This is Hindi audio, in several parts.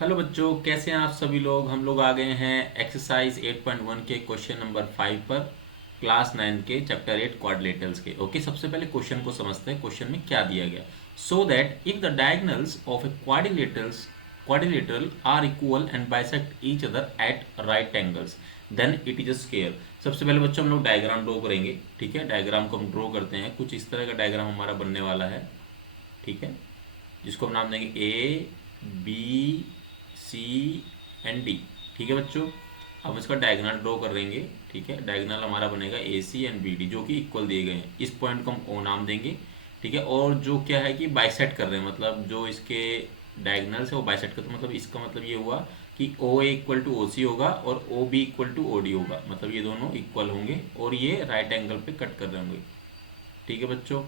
हेलो बच्चों, कैसे हैं आप सभी लोग। हम लोग आ गए हैं एक्सरसाइज 8.1 के क्वेश्चन नंबर 5 पर, क्लास 9 के चैप्टर 8 क्वाड्रिलेटरल्स के। ओके, सबसे पहले क्वेश्चन को समझते हैं। क्वेश्चन में क्या दिया गया। So that if the diagonals of a quadrilateral are equal and bisect each other at right angles then it is a square. सबसे पहले बच्चों हम लोग डायग्राम ड्रॉ करेंगे। ठीक है, डायग्राम को हम ड्रॉ करते हैं। कुछ इस तरह का डायग्राम हमारा बनने वाला है। ठीक है, जिसको हम नाम देंगे A B C and D. ठीक है बच्चों, अब इसका डायगोनल ड्रॉ कर लेंगे। ठीक है, डायगोनल हमारा बनेगा ए सी एंड बी डी, जो कि इक्वल दिए गए हैं। इस पॉइंट को हम ओ नाम देंगे। ठीक है, और जो क्या है कि बाइसेक्ट कर रहे हैं, मतलब जो इसके डायगोनल है वो बाइसेक्ट करते हैं। मतलब इसका मतलब ये हुआ कि ओ ए इक्वल टू ओ सी होगा और O B equal to O D होगा। मतलब ये दोनों इक्वल होंगे और ये राइट एंगल पे कट कर रहे होंगे। ठीक है बच्चों,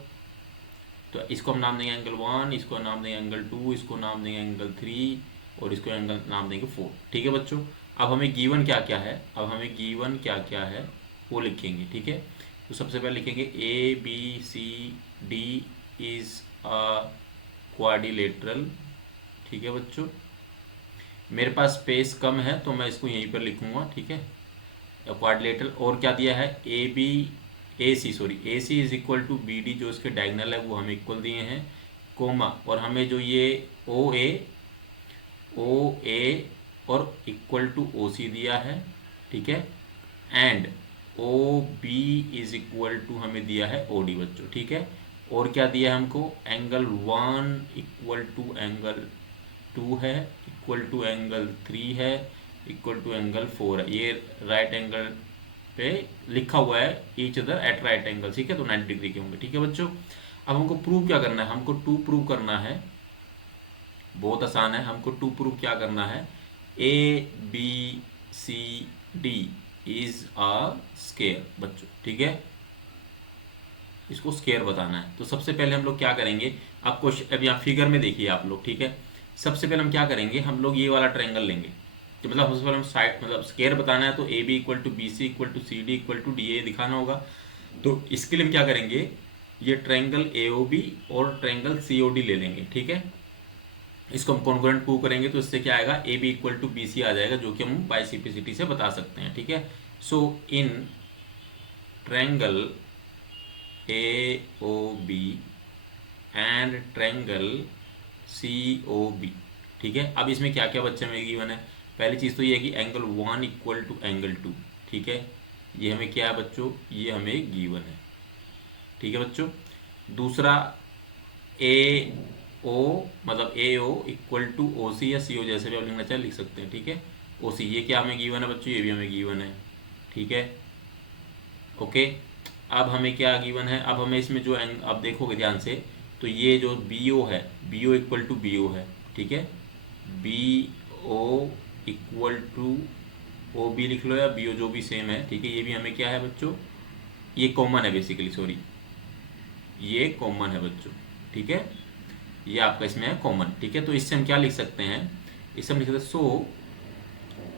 तो इसको हम नाम देंगे एंगल 1, इसको नाम देंगे एंगल 2, इसको नाम देंगे एंगल 3 और इसको एंगल नाम देंगे 4। ठीक है बच्चों, अब हमें गिवन क्या क्या है, अब हमें गिवन क्या क्या है वो लिखेंगे। ठीक है, तो सबसे पहले लिखेंगे A B C D is a quadrilateral. ठीक है बच्चों, मेरे पास स्पेस कम है तो मैं इसको यहीं पर लिखूंगा। ठीक है, क्वाड्रिलेटरल। और क्या दिया है, A C is equal to B D, जो इसके डायगनल है वो हमें इक्वल दिए हैं, कोमा। और हमें जो ये ओ ए और इक्वल टू ओ सी दिया है। ठीक है, and O B is equal to हमें दिया है ओ डी बच्चों। ठीक है, और क्या दिया है हमको, एंगल 1 इक्वल टू एंगल 2 है, इक्वल टू एंगल 3 है, इक्वल टू एंगल 4 है। ये राइट एंगल पे लिखा हुआ है each other at right angle. ठीक है, तो 90 डिग्री के होंगे। ठीक है बच्चों, अब हमको प्रूव क्या करना है, हमको टू प्रूव करना है। बहुत आसान है, हमको टू प्रूव क्या करना है, A B C D is a square बच्चों। ठीक है, इसको स्केयर बताना है। तो सबसे पहले हम लोग क्या करेंगे, आपको अब यहाँ फिगर में देखिए आप लोग। ठीक है, सबसे पहले हम क्या करेंगे, हम लोग ये वाला ट्रायंगल लेंगे। तो मतलब सबसे पहले हम साइड मतलब स्केयर बताना है, तो A B equal to B C equal to C D equal to D A दिखाना होगा। तो इसके लिए हम क्या करेंगे, ये ट्रायंगल ए ओ बी और ट्रायंगल सी ओ डी ले लेंगे। ठीक है, इसको हम कॉन्ग्रुएंट प्रूव करेंगे तो इससे क्या आएगा, A B equal to B C आ जाएगा, जो कि हम बाई सिंप्लिसिटी से बता सकते हैं। ठीक है, so in triangle A O B and triangle C O B. ठीक है, अब इसमें क्या क्या बच्चे में गिवन है। पहली चीज़ तो ये है कि एंगल 1 इक्वल टू एंगल 2। ठीक है, ये हमें क्या है बच्चों, ये हमें गिवन है। ठीक है बच्चों, दूसरा ए ओ मतलब ए ओ इक्वल टू ओ सी या सी ओ, जैसे भी आप लिखना चाहे लिख सकते हैं। ठीक है, ओ सी ये क्या हमें गिवन है बच्चों, ये भी हमें गिवन है। ठीक है, ओके। अब हमें क्या गिवन है, अब हमें इसमें जो एंग अब देखोगे ध्यान से, तो ये जो बी ओ है, B O equal to B O है। ठीक है, B O equal to O B लिख लो या बी ओ, जो भी सेम है। ठीक है, ये भी हमें क्या है बच्चों, ये कॉमन है बेसिकली, सॉरी ये कॉमन है बच्चों। ठीक है, ये आपका इसमें है कॉमन। ठीक है, तो इससे हम क्या लिख सकते हैं, इससे हम लिख सकते हैं, so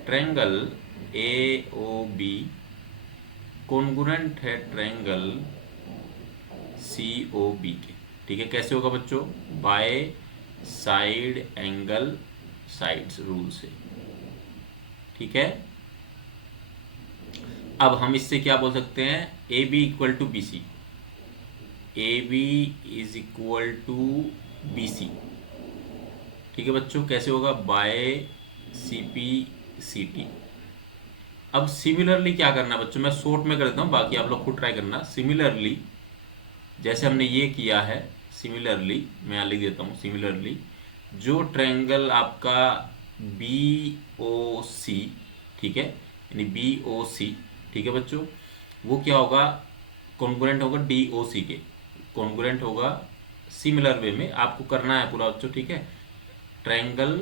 triangle A O B congruent है ट्रायंगल सी ओ बी के। ठीक है, कैसे होगा बच्चों, by side angle sides rule से। ठीक है, अब हम इससे क्या बोल सकते हैं, A B equal to B C, A B is equal to B C. ठीक है बच्चों, कैसे होगा, by C P C T. अब सिमिलरली क्या करना है बच्चों, मैं शॉर्ट में कर देता हूँ, बाकी आप लोग खुद ट्राई करना। सिमिलरली जैसे हमने ये किया है, सिमिलरली मैं यहाँ लिख देता हूँ, सिमिलरली जो ट्रायंगल आपका बी ओ सी, ठीक है, यानी बी ओ सी, ठीक है बच्चों, वो क्या होगा, कॉन्ग्रुएंट होगा डी ओ सी के, कॉन्ग्रुएंट होगा सिमिलर वे में आपको करना है पूरा बच्चों। ठीक है, ट्रायंगल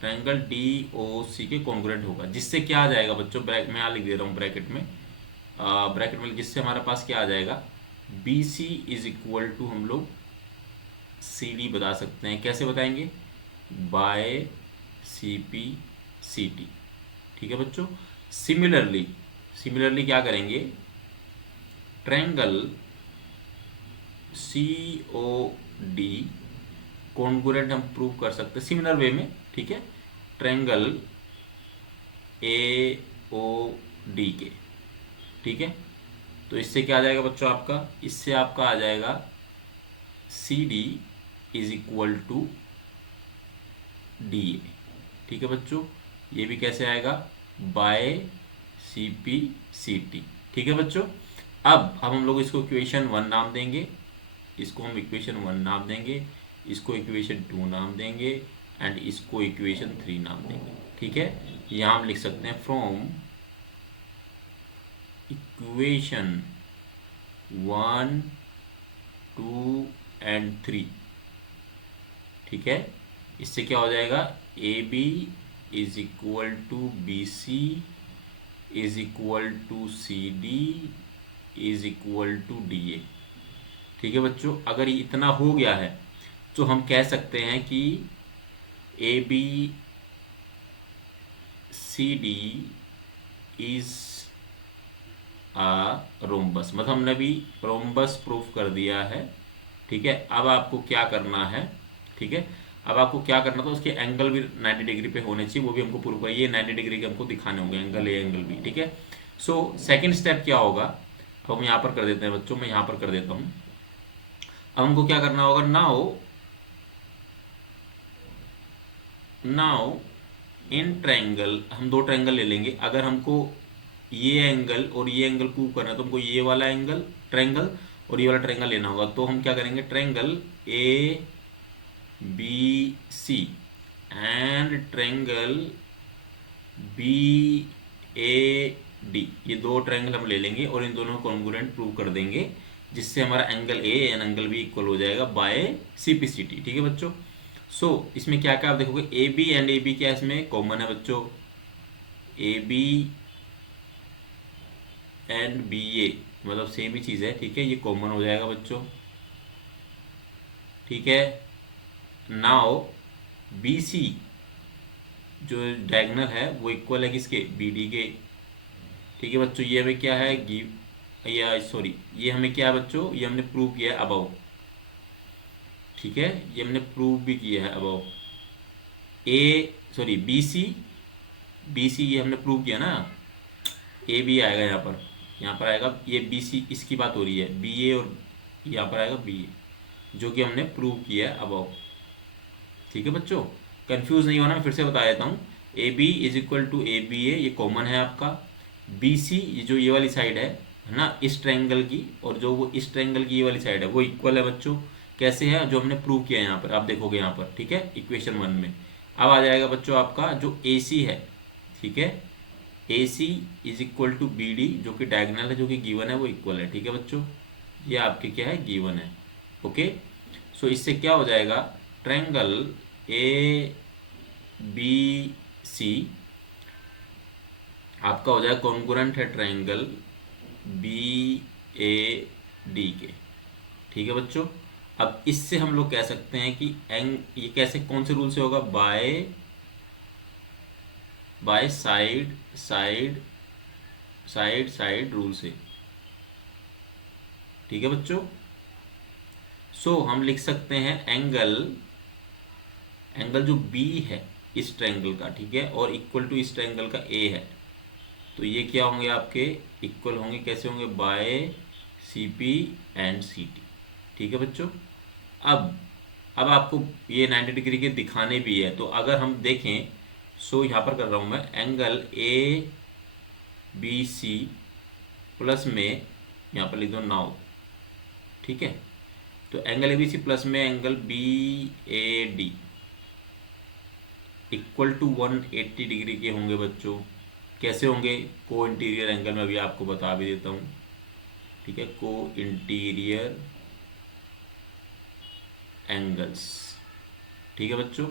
ट्रायंगल डी ओ सी के कॉन्ग्रुएंट होगा, जिससे क्या आ जाएगा बच्चों, मैं यहाँ लिख दे रहा हूँ ब्रैकेट में, ब्रैकेट में, जिससे हमारे पास क्या आ जाएगा, B C is equal to हम लोग सी डी बता सकते हैं। कैसे बताएंगे, by C P C T. ठीक है बच्चों, सिमिलरली सिमिलरली क्या करेंगे, triangle C O D congruent हम प्रूव कर सकते हैं सिमिलर वे में, ठीक है, ट्रायंगल ए ओ डी के, ठीक है। तो इससे क्या आ जाएगा बच्चों आपका, इससे आपका आ जाएगा C D is equal to D A, ठीक है बच्चों। ये भी कैसे आएगा, by C P C T, ठीक है बच्चों। अब हम लोग इसको इक्वेशन 1 नाम देंगे, इसको हम इक्वेशन 1 नाम देंगे, इसको इक्वेशन 2 नाम देंगे एंड इसको इक्वेशन 3 नाम देंगे, ठीक है। यहाँ हम लिख सकते हैं फ्रॉम इक्वेशन 1 2 एंड 3, ठीक है। इससे क्या हो जाएगा, A B is equal to B C is equal to C D is equal to D A, ठीक है बच्चों। अगर ये इतना हो गया है तो हम कह सकते हैं कि A B C D is rhombus, मतलब हमने भी रोम्बस प्रूफ कर दिया है, ठीक है। अब आपको क्या करना है, ठीक है, अब आपको क्या करना था, उसके एंगल भी 90 डिग्री पे होने चाहिए, वो भी हमको प्रूफ करिए, 90 डिग्री के हमको दिखाने होंगे एंगल ए एंगल बी, ठीक है। सो सेकंड स्टेप क्या होगा, अब हम यहाँ पर कर देते हैं बच्चों, मैं यहाँ पर कर देता हूँ। अब हमको क्या करना होगा, नाउ इन ट्रायंगल हम दो ट्रायंगल ले लेंगे। अगर हमको ये एंगल और ये एंगल प्रूव करना है तो हमको ये वाला एंगल ट्रायंगल और ये वाला ट्रायंगल लेना होगा। तो हम क्या करेंगे, triangle A B C and triangle B A D, ये दो ट्रायंगल हम ले लेंगे और इन दोनों को कॉन्ग्रुएंट प्रूव कर देंगे, जिससे हमारा angle A and angle B equal हो जाएगा by C P C T, ठीक है बच्चों। सो इसमें क्या क्या आप देखोगे, A B and A B क्या इसमें कॉमन है बच्चों, A B and B A मतलब सेम ही चीज़ है, ठीक है, ये कॉमन हो जाएगा बच्चों, ठीक है। नाउ बी सी जो डायगोनल है वो इक्वल है किसके, बी डी के, ठीक है बच्चों। ये हमें क्या है गिव या सॉरी ये हमें क्या है बच्चों, ये हमने प्रूव किया है अबव, ठीक है, ये हमने प्रूव भी किया है अबव। बी सी ये हमने प्रूव किया ना, ए बी आएगा यहाँ पर आएगा ये बी सी, इसकी बात हो रही है, बी ए और यहाँ पर आएगा बी ए, जो कि हमने प्रूव किया है अबव, ठीक है बच्चों। कंफ्यूज नहीं होना, मैं फिर से बता देता हूँ, A B is equal to A B A, ये कॉमन है आपका। बी सी जो ये वाली साइड है ना इस ट्रायंगल की, और जो वो इस ट्रायंगल की ये वाली साइड है वो इक्वल है बच्चों। कैसे है, जो हमने प्रूव किया है यहाँ पर आप देखोगे यहाँ पर, ठीक है, इक्वेशन 1 में। अब आ जाएगा बच्चों आपका जो ए सी है, ठीक है, A C is equal to B D जो कि डायगोनल है, जो कि गिवन है, वो इक्वल है, ठीक है बच्चों। ये आपके क्या है, गिवन है, ओके। सो इससे क्या हो जाएगा, ट्रायंगल ए बी सी आपका हो जाएगा कॉन्ग्रुएंट है ट्रायंगल बी ए डी के, ठीक है बच्चों। अब इससे हम लोग कह सकते हैं कि ये कैसे कौन से रूल से होगा, बाय साइड रूल से, ठीक है बच्चों। सो हम लिख सकते हैं एंगल जो बी है इस ट्रायंगल का, ठीक है, और इक्वल टू इस ट्रायंगल का ए है, तो ये क्या होंगे आपके इक्वल होंगे, कैसे होंगे, by C P and C T, ठीक है बच्चों। अब आपको ये 90 डिग्री के दिखाने भी है, तो अगर हम देखें, सो यहाँ पर कर रहा हूँ मैं angle A B C plus में यहाँ पर लिख दो नाउ, ठीक है। तो angle A B C plus में angle B A D equal to 180 degree के होंगे बच्चों। कैसे होंगे, को इंटीरियर एंगल में भी आपको बता भी देता हूँ, ठीक है, को इंटीरियर एंगल्स, ठीक है बच्चों।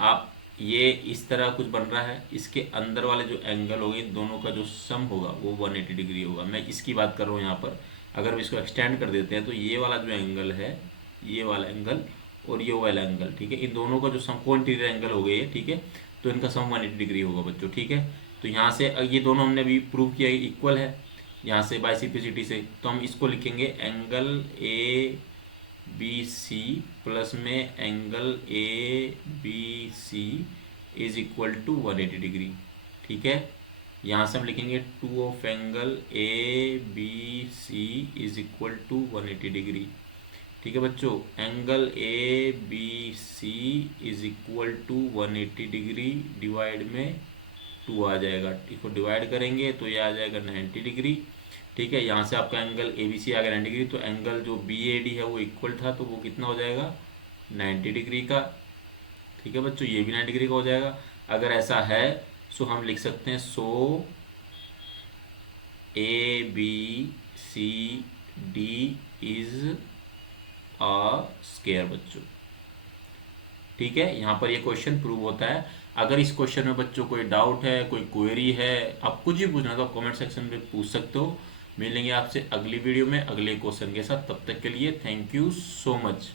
आप ये इस तरह कुछ बन रहा है, इसके अंदर वाले जो एंगल होंगे दोनों का जो सम होगा वो 180 डिग्री होगा। मैं इसकी बात कर रहा हूँ यहाँ पर। अगर हम इसको एक्सटेंड कर देते हैं तो ये वाला जो एंगल है, ये वाला एंगल और ये वाला एंगल, ठीक है, इन दोनों का जो सम को इंटीरियर एंगल हो गए, ठीक है, तो इनका सम 180 डिग्री होगा बच्चों, ठीक है। तो यहाँ से ये दोनों हमने भी प्रूव किया इक्वल है, यहाँ से बाय सिम्प्लिसिटी से, तो हम इसको लिखेंगे angle A B C plus में angle A B C is equal to 180 degree. ठीक है, यहाँ से हम लिखेंगे two of angle A B C is equal to 180 degree. ठीक है बच्चों, angle A B C is equal to 180 degree divide में 2 आ जाएगा। इसको डिवाइड करेंगे तो ये आ जाएगा 90 डिग्री। ठीक है, यहाँ से आपका एंगल ए बी सी आ गया 90 डिग्री, तो एंगल जो बी ए डी है वो इक्वल था, तो वो कितना हो जाएगा 90 डिग्री का। ठीक है बच्चों, ये भी 90 डिग्री का हो जाएगा। अगर ऐसा है सो हम लिख सकते हैं so A B C D is a square बच्चों। ठीक है, यहाँ पर ये क्वेश्चन प्रूव होता है। अगर इस क्वेश्चन में बच्चों कोई डाउट है, कोई क्वेरी है, आप कुछ भी पूछना तो आप कमेंट सेक्शन में पूछ सकते हो। मिलेंगे आपसे अगली वीडियो में अगले क्वेश्चन के साथ। तब तक के लिए थैंक यू सो मच।